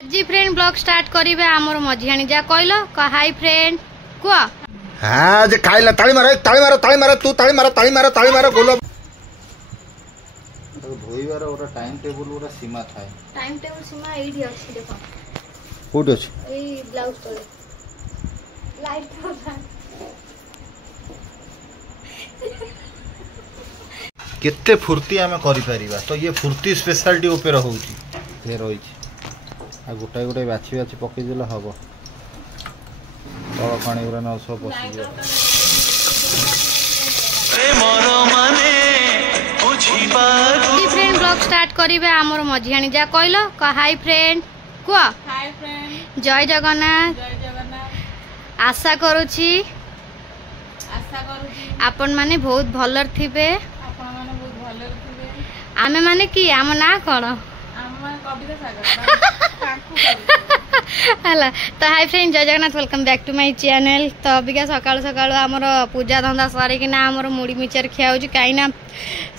जी friend blog start करिवे हमर मझियाणी जा कहलो हाय फ्रेंड को हां जे खाइला ताली मारो तू ताली मारो बोलो भोईवार ओरा टाइम टेबल ओरा सीमा थाए टाइम टेबल सीमा एडी अछि देखो कोड अछि ए ब्लाउज तले लाइट तो केते फुर्ती आमे करि परिबा तो ये फुर्ती स्पेशलिटी ऊपर होउची हे रही आ गोटाई गोटाई बाछी बाछी पकई देला हबो तळ पानी गुरा न सब पसी दियो फ्रेंड ब्लॉग स्टार्ट करिवे हमर मझियाणी जा कहलो हाय फ्रेंड को हाय फ्रेंड जय जगन्नाथ आशा करूची आपण माने बहुत भलर थिबे आमे माने की आम ना कोन हला तो हाय फ्रेंड जय Jagannath welcome back to my channel. तो अबिका सकाळु सकाळु हमर पूजा धंदा सारी कि ना हमर मुड़ी मिचर खिया होजी काई ना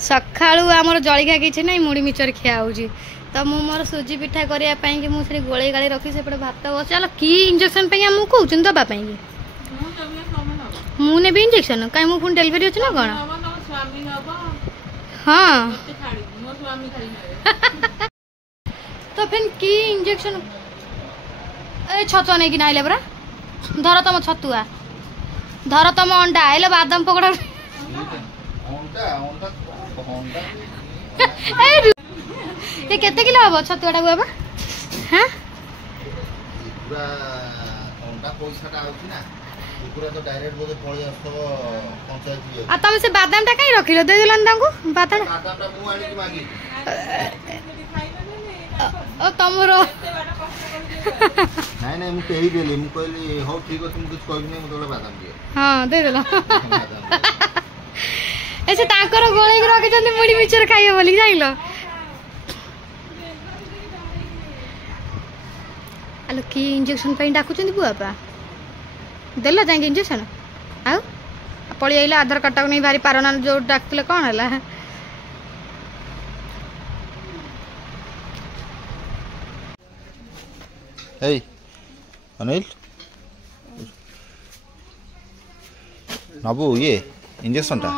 सकाळु हमर जळिखा किछि नै मुड़ी मिचर खिया होजी तो मु मोर सुजी पिठा करिया पई कि मु सरी गोळे गाली रखी से पड़े भात बस चल की इंजेक्शन पई हम कहउछन दबा पई मु ने भी इंजेक्शन काई मु फोन डिलीवरी अछि ना कोन हां तो फिर की इंजेक्शन ए छतुआ नहीं कि नाइले बरा धर तम छतुआ धर तम अंडा आइले बादाम पकड़ा ओंडा ए ये केते किलो हबो छतुआटा बाबा हां पूरा ओंडा पैसाटा आउची ना पूरा तो डायरेक्ट बोले पळी आसतो पंचायत ये आ तुम से बादामटा काई रखिलो दे दिलन तांको बादामटा मु आनी की मागी ओ तमरो नहीं नहीं मु कहि देली मु कहली हो ठीक है तुम कुछ कहबी नहीं मु तोला बादाम दिए हां दे देलो ऐसे तांकर गोळे के रखि जंदी मुड़ी मिचर खाइयो बोली जाइलो आलो की इंजेक्शन पे डाकु चंदी बुआ बा देला जांगे इंजेक्शन आ पळी आइला आधार कार्ड नहीं भारी पारना जो डाकले कोन हला Hey, अनिल नबु ये इंजेक्शन टा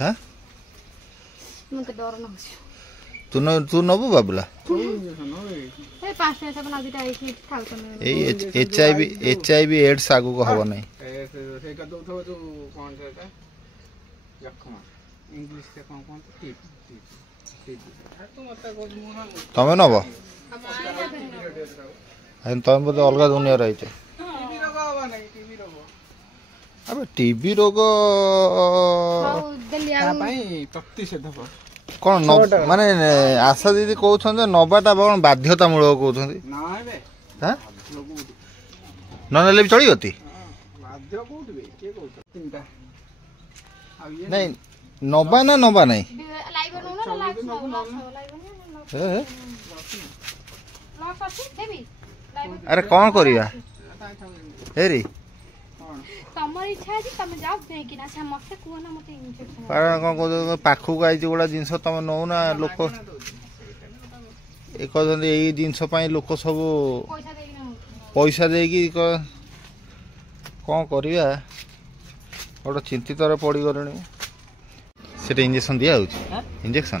हां मुके डर न होछ तू नबु बाबुला ए 5 पैसा बना दिटा आई खाउ तने ए एचआईवी एड्स आगु को हबो नै सेका दउथो जो कोन सेटा जखमा इंग्लिश से कोन टिप तमे नबो हम तमे बदे अलगा दुनिया रही छे टीबी रोग हबो नै टीबी रोग अबे टीबी रोग दलिया पई प्रतिषेधक कोन माने आशा दीदी कहउछन जे नबाटा कोन बाध्यतामूलक कहउछन ना हेबे हां न नेले भी चली होती बाध्य कोठबे के कहउछ तीनटा आ ये नहीं नबा ना नबा नहीं लाइव नो ना लाइव ए लॉस अछि हेबी अरे कौन करिया हेरी तमर इच्छा अछि तमे जाओ दे कि ना से मते को ना मते इंजेक्शन कारण कोन को पाखु गाई जे गोडा जिंस तमे नो ना लोक ए कहन ए जिंस पई लोक सब पैसा देकी कोन करिया ओडा चिंतित रे पड़ी गरणी सेटे इंजेक्शन दिया होची इंजेक्शन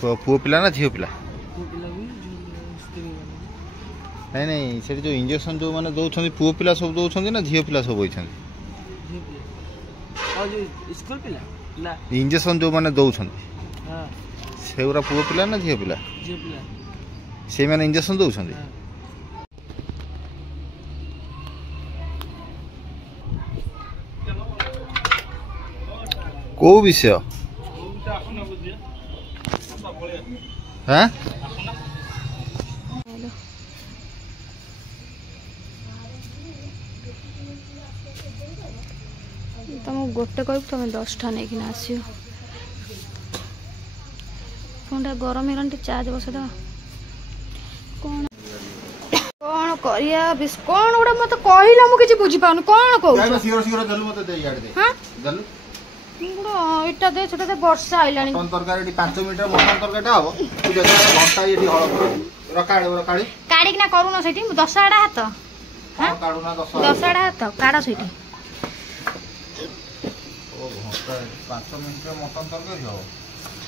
पुओ पिला ना झियो पिला नहीं नहीं से जो इंजेक्शन जो माने दउछन पुओ पिला सब दउछन ना झियो पिला सब होइछन और जो स्कूल पिला ना इंजेक्शन जो माने दउछन हां सेउरा पुओ पिला ना झियो पिला से माने इंजेक्शन दउछन को विषय हां तुम गोटे कह तुम 10टा नहीं कि आसियो फोन गरम है चार्ज बस दो कौन कौन करिया बिस कौन उड़ा मत कहला मु किछि बुझी पाउन कौन कहू सिगर सिगर जल्लू मते दे याड दे हां जल्लू गुडो इटा दे छोटा दे वर्षा आइलानी मटन तरकारी 5 मिनिट मटन तरकारीटा हो तू देख घंटा ये हळ काढ़ी काढ़ी ना करूनो सेठी 10 आड़ा हाथ हां काढ़ू ना 10 आड़ा हाथ काढ़ सेठी ओ घंटा 5 मिनिट रे मटन तरकारी हो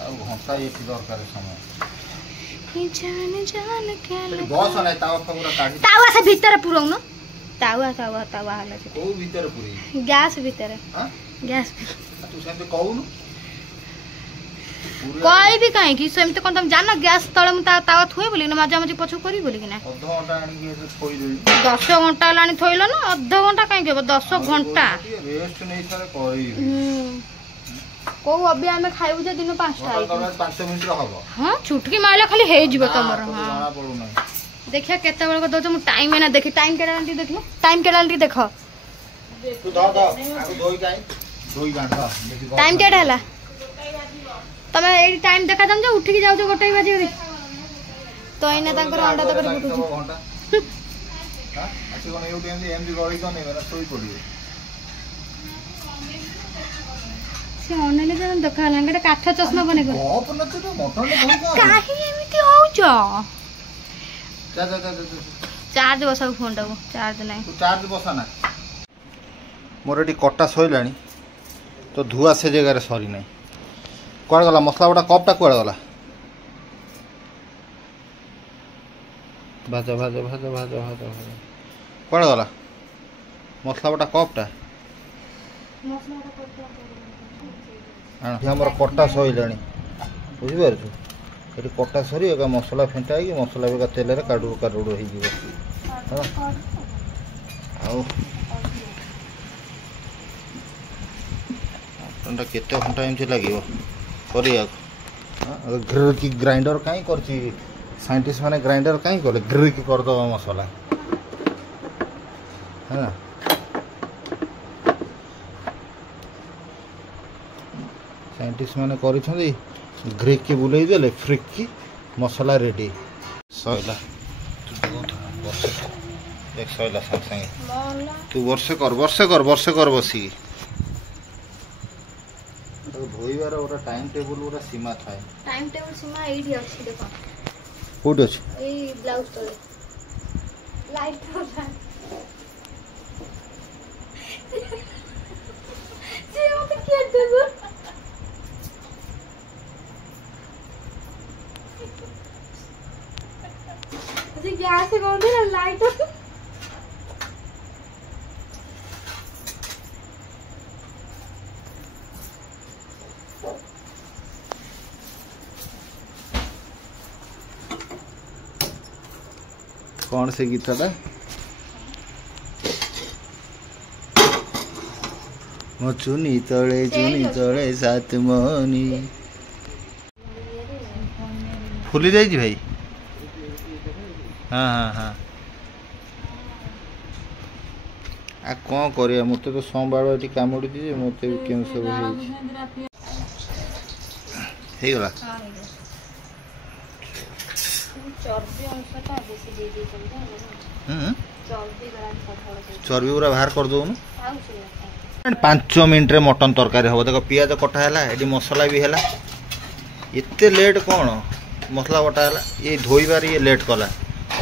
आ घंटा एठी दरकार समय जान जान क्या बस नै तावा पूरा काढ़ी तावा से भीतर पुरौनो तावा तावा तावा हला से ओ भीतर पुरी गैस भीतर हां गैस तू सेंते कहूनु कोई भी कहीं कि सेमते कोन तुम जानो गैस तळे मु तावा थोई बोली ना मजा मजी पछु करी बोली कि ना आधा घंटा आनी के थोई देली 10 घंटा लानी थोइलो ना आधा घंटा कहीं के 10 घंटा रेस्ट नै सारे करी को अभी हमें खाइबु जे दिन 5 टा 5 मिनिट रे हबो हां छुटकी मारले खाली हे जिवो तमर हां जाना पड़ू नै देखिया केते बेल को दो मु टाइम ना देखि टाइम केडा आंटी देखलो टाइम केडा आंटी देखो तू द आगु दोई काई दोई घंटा टाइम केडा हला तमे एडी टाइम देखा जम जे उठी के जाउ जो गोटे बाजी रे तो इने तांकर अंडा तकर बुटु घंटा हां अच्छी कोन एउ टाइम एमजी गळी तो नै मेरा सोई पड़ियो से ऑनलाइन जे देखा लंगडे काठ चश्मा बने को ओप न तो मटन धोई का काहे एमिति होउ छ जा चार्ज बसाउ फोन टा चार्ज नै तू चार्ज बसा ना मोर एटी कट्टा सोइलानी तो धुआ से जगह रे सरी नै कुआड़ गला मसला बटा कपटा कुआड़ गला भाजा भाजा भाजा भाजा भाजा भाजा कुआड़ गला मसला बटा कपटा हमर कट्टा सइलानी बुझि पारछु एटी कट्टा सरी एका मसला फेंटा कि मसला बेका तेल रे काडू काडू होई जीवो आउ अंडा केते घंटा एमति लागिवो करिया ग्रिल की ग्राइंडर काई करची साइंटिस्ट माने ग्राइंडर काई करले ग्रिल की कर दो मसला है ना साइंटिस्ट माने करिछथि ग्रिल की बुलाई देले फ्रिक की मसला रेडी सइला तू देख सइला संग संगे तू वर्षे कर बसी धोइबार ओरा टाइम टेबल ओरा सीमा थाए टाइम टेबल सीमा एडी अछि देखो कोड अछि ए ब्लाउज तले लाइट होला जे ओते के देबो जे गैस से कोन दे लाइट कौन से गीत था मो चुनी तले सात मनी फुली जाई भाई हाँ हाँ हाँ आ कौन करिया मते तो संबाळ एटी कामुडी जे मते केन सब हे गला चर्बी अंश का बेसी दे दे चर्बी पूरा बाहर कर दो 5 मिनट रे मटन तरकारी हम देख पियाज कटा है ये मसला भी है एते लेट कौन मसला बटा है ये धोइबार ये लेट कला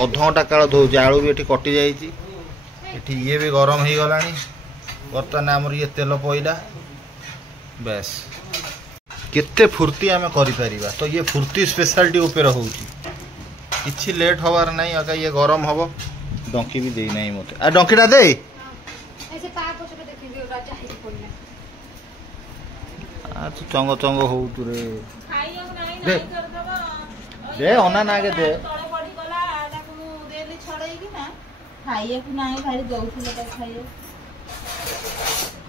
अध घंटा काल धोचे आलू भी ये कटि जाइए ये भी गरम हो गला बर्तमान आमर ये तेल पईला बेस केते फुर्ती आम कर तो ये फुर्ती स्पेशलिटी ऊपर होउची किछि लेट हबार नहीं अगर ये गरम हम डंकी भी देई नहीं मते आ डंकीटा दे ऐसे पाप से देखि दियो राजा ही पड़ले आ तू चंग चंग हो तू रे खाइयो नहीं दे नहीं कर दबा दे ओना ना के दे तळे पड़ी गला ताकू देली छड़ई कि ना खाइए कि नहीं भारी दउथले त खाइए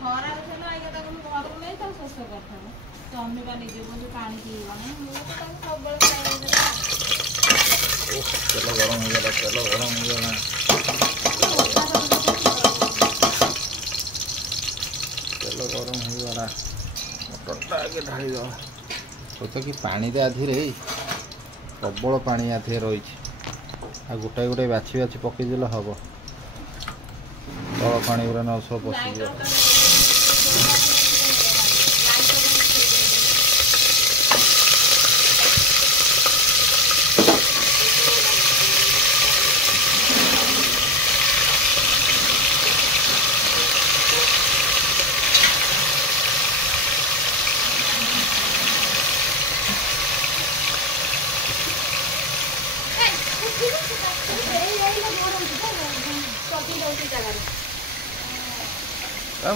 खरा रे ना आइगा ताकू घर को नहीं तो सोच करथा तो हमने का निजे बंद पानी पीवा नहीं मु तो ताकू सब बड़ खाइए चलो गरम हो गया चलो गरम हो गया चलो गरम हो गया मटरटा आगे ढाई दो सोच कि पानी दे आधी रे प्रबल पानी आधी रही आ गोटाए गोटाए बाछी बाछी पकईदेले हम तल पानी गुरा न सब पशिज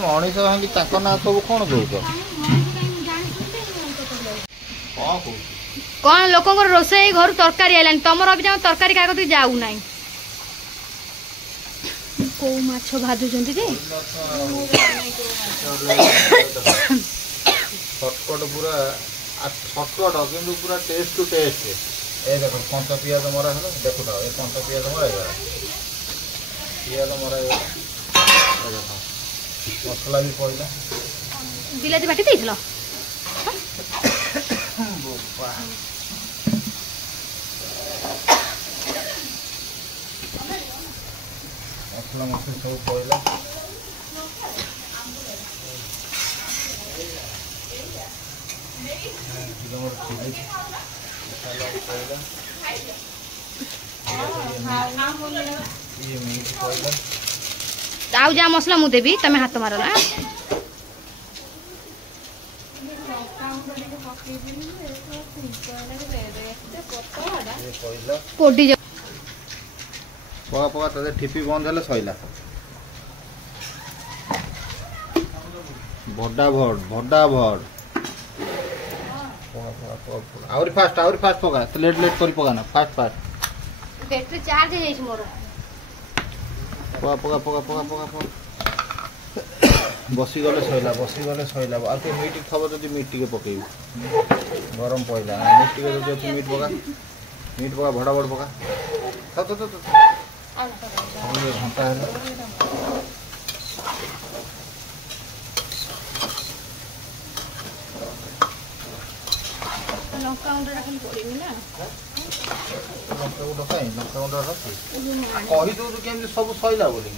मनीष भाई ना सब कौन कौच कौन लोक रोषे घर तरकारी आइलानी तुम अभी जमा तरकारी क्या कत जाऊ ना कौ माछ भाजुंट जे छटपट पूरा छटपट कि पूरा टेस्ट टू टेस्ट ये देख कंचा पियाज मरा है देखो ये कंचा पियाज मरा पियाज मरा मसला भी पड़ा बिलाती बाटी देख मसला मसली सब पड़ा आउ जा मसला मु देवी तमें हाथ मार ना पोटी पका पका तादे ठिपी बंद हेले सइला भड्डा भड आउरी फास्ट पका तो लेट लेट कर पका ना फास्ट बैटरी चार्ज है मोर पका पका पका पका पका पका बसी गले सइला आ तो मीट थबो जदि मीट टिके पकेबी गरम पइला मीट टिके जदि मीट पका भड़ा भड़ पका तो घंटा है लंका गुंडा खाली पड़ेगी ना लंका गुंडा कही दो केमती सब सइला बोली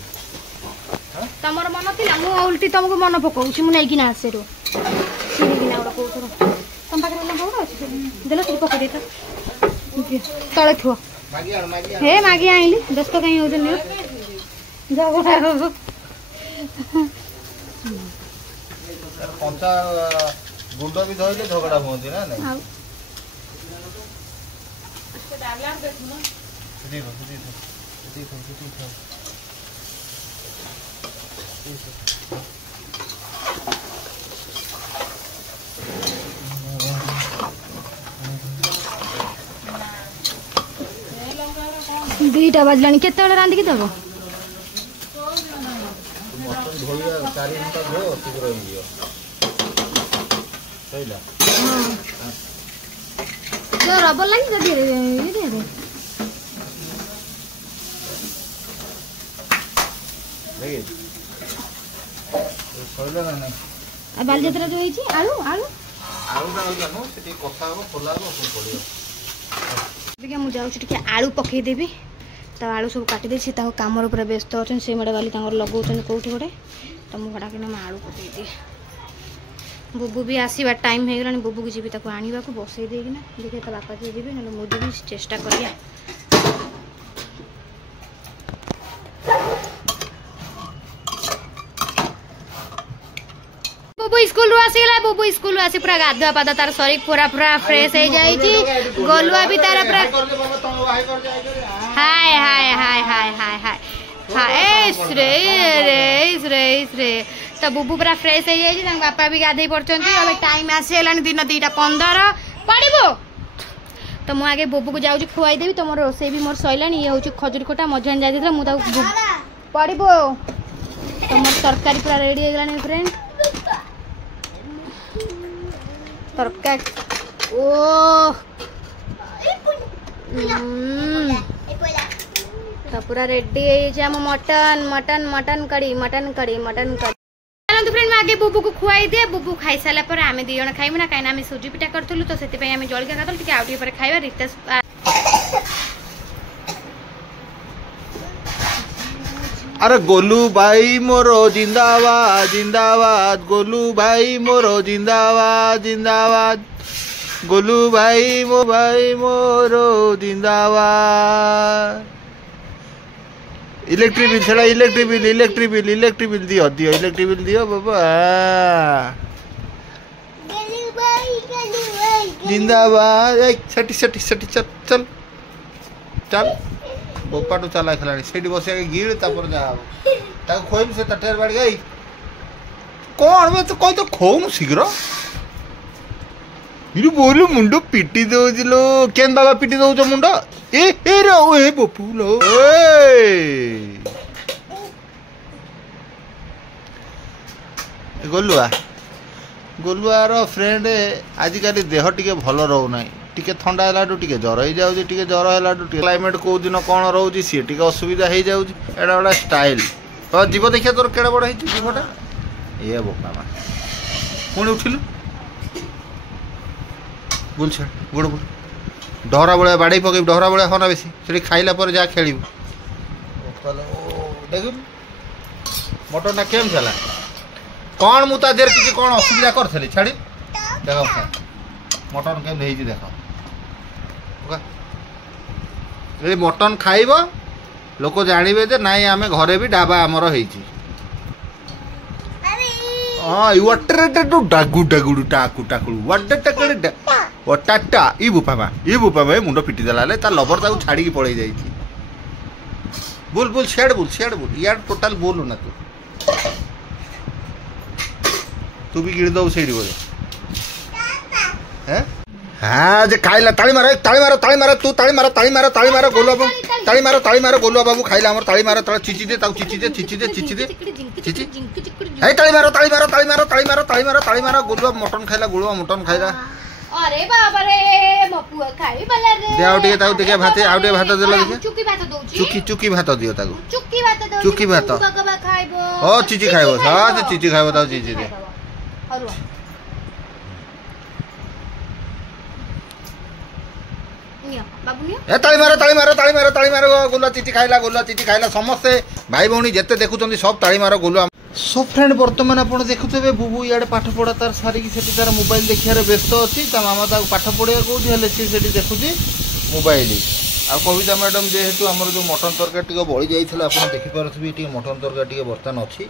तमर मन थिला मु उल्टी तुमको मन पकाउछि मु नै किना आसे रो किना ओडा कोथरो तम पाखरे लंका गुंडा अछि देला तू पका दे तळे थुआ हे मागी आइली दस्त कहीं हो जने झगड़ा कंचा गुंड भी धइले झगड़ा होंदी ना नहीं दुईटा बजलानी केते रांधिकी देव मटन धोइया 4 घंटा धो शीघ्र हो सइला तो रबर लगी जदी ये दे देखि सइला ना नहीं आ बालजत्रा जो होईची आलू आलू आलू ना जानो सेठी कथा हो खोला हो सब पड़ियो देखिए मुझे जाऊँ टिके आलू पकई देवी तो आलू सब काटी देसी ताको कामर पूरा व्यस्त अच्छा से मेरे वाली लगौन कौटी गोटे तो मुझे फटाक आलू पकई दिए बुबू भी आसवा टाइम हो गला बुबू की जी आने को बसई देना देखिए तो बापा जी जी ना मुझे भी चेष्टा करिया बुबू स्कूल आसीगला बुबू स्कूल आसी पूरा गाधुआ पादा तार शरीर पूरा पूरा फ्रेश हो जाइए गोलुआ भी तार पूरा हाय हाय हाय हाय हाय हाय हाय रे तो बुबू पूरा फ्रेश हो जाइए बापा भी गाधे पड़ते अब टाइम आसीगला दिन 2:15 पड़ो तो मुझे आगे बुबू को जाऊँ खुआई देवी तो मोर रोसे भी मोर सैला ये हूँ खजुरी खोटा मझान जाइए मुझे पड़ो तो मोर तरकारी पूरा रेडी हो गलानी फ्रेंड तरकारी ओ तो पूरा रेडी है मटन मटन मटन कड़ी मटन कड़ी मटन कड़ी चलते फ्रेंड मैं आगे बुबू को खुआई दिए बुबू खाई सारा पर आम दी जन खाइबू ना कहीं सुजी पिठा करूँ तो से जलिया खादल टे आउ टे खाଇବା रितेश अरे गोलू भाई मोरो जिंदाबाद जिंदाबाद गोलू भाई मोरो जिंदाबाद जिंदाबाद गोलू भाई मोरो जिंदाबाद इलेक्ट्रिक बिल छड़ा इलेक्ट्रिक बिल दियो इलेक्ट्रिक बिल दियो बाबा जिंदाबाद चल चल चल ବୋପାଟୁ ଚାଲା ଖେଳାଣି ସେଇଠି ବସିବା ଗିଳି ତାପରେ ଯାହା ହବ ତାକୁ ଖୋଇବୁ ସେ ତାଟିଆରେ ବାଡ଼ି ଗାଇ କ'ଣ ବେ ତୁ କହି ତ ଖୋଉନୁ ଶୀଘ୍ର ଇରେ ବୋଇଲୁ ମୁଣ୍ଡ ପିଟି ଦଉଛି ଲୋ କେନ୍ ବାବା ପିଟି ଦଉଛ ମୁଣ୍ଡ ଏ ରେ ଏ ବପୁ ଲୋ ଗୋଲୁଆ ଗୋଲୁଆର ଫ୍ରେଣ୍ଡ ଆଜିକାଲି ଦେହ ଟିକେ ଭଲ ରହୁନାହିଁ ଟିକେ ଥଣ୍ଡା ହେଲାଠୁ ଟିକେ ଜ୍ୱର ହେଇଯାଉଛି ଟିକେ ଜ୍ୱର ହେଲାଠୁ ଟିକେ କ୍ଲାଇମେଟ୍ କେଉଁ ଦିନ କ'ଣ ରହୁଛି ସିଏ ଟିକେ ଅସୁବିଧା ହେଇଯାଉଛି ଏଇଟା ଗୋଟେ ଷ୍ଟାଇଲ୍ ତ ଯିବ ଦେଖିବା ତୋର କେଡ଼େ ବଡ଼ ହେଇଛି ଯିବଟା ଏ ବୋକା ମା ପୁଣି ଉଠିଲୁ ବୁଲ ଛାଡ଼ ଗୋଡ଼ ବୁଲ ଡହରା ଭଳିଆ ବାଡ଼େଇ ପକେଇବୁ ଡହରା ଭଳିଆ ହନା ବେଶୀ ସେଠି ଖାଇଲା ପରେ ଯାହା ଖେଳିବୁ ଦେଖିବୁ ମଟନ୍ଟା କେମିତି ହେଲା କ'ଣ ମୁଁ ତା ଦେହରେ କିଛି କ'ଣ ଅସୁବିଧା କରିଥିଲି ଛାଡ଼ି ଦେଖ ମଟନ୍ କେମିତି ହେଇଛି ଦେଖ ଯଦି ମଟନ୍ ଖାଇବ ଲୋକ ଜାଣିବେ ଯେ ନାଇଁ ଆମେ ଘରେ ବି ଢାବା ଆମର ହେଇଛି ହଁ ୱାଟର ଡାଗୁ ଡାଗୁଡୁ ଟାକୁ ଟାକୁଡୁ ୱାଟା ଇ ବୁପାମା ମୁଣ୍ଡ ପିଟି ଦେଲା ହେଲେ ତା ଲବର ତାକୁ ଛାଡ଼ିକି ପଳେଇ ଯାଇଛି ବୁଲ ବୁଲ ସିଆଡ଼େ ବୁଲ ଇଆଡ଼େ ଟୋଟାଲ ବୁଲୁ ନା ତୁ ବି ଗିଳି ଦବୁ ସେଇଠି ବୋଧେ হ্যাঁ যে খাইলা তালি মারো তু তালি মারো গোলুয়া বাবু খাইলা আমার তালি মারো তালে চিচি দে তাও চিচি দে চিচি এই তালি মারো গোলুয়া মটন খাইলা अरे बाबा रे मपुआ खाई बला रे दे आउ टिके ताऊ टिके भात आउ टिके भात देला देखि चुकी भात दउची चुकी भात दियो ताको चुकी भात बगबा खाइबो ओ चिची खाइबो हां से चिची खाइबो ताऊ चिची दे अरुआ निया बाबू निया ए ताली मारो गोलुआ चिची खाइला समस्त भाई भौणी जते देखुचंदी सब ताली मारो गोलुआ सो फ्रेंड बर्तमान आप देखुथे बुबू इे पाठ पढ़ा तार सारिकी से तार मोबाइल देखिए व्यस्त अच्छी मामा ताको पाठ पढ़ा कौटी हेल्ले सी देखुची मोबाइल आ कविता मैडम जेहेतु आमर जो मटन तरकारी टी बड़ी जाइए आप देखिपे ये मटन तरकारी बर्तमान अच्छी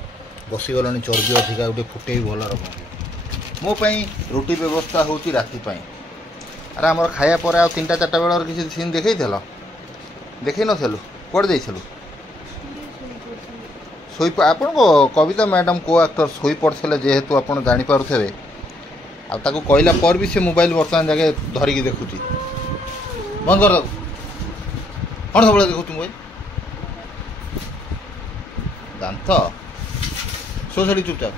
बसीगला चर्बी अधिका गोटे फुटे भल रकम मोपाई रुटी व्यवस्था होती राति अरे आम खाया पर आ 3-4 बेल किसी सीन देखल देख नलु कौटे जाइलु आपण कविता मैडम को एक्टर शोई पड़े जेहेतु आप जापारे आपको कहला पर भी से मोबाइल बर्तमान जगह धरिकी देखुची बंद कर कौन सब देखु मोबाइल दांत सो चुपचाप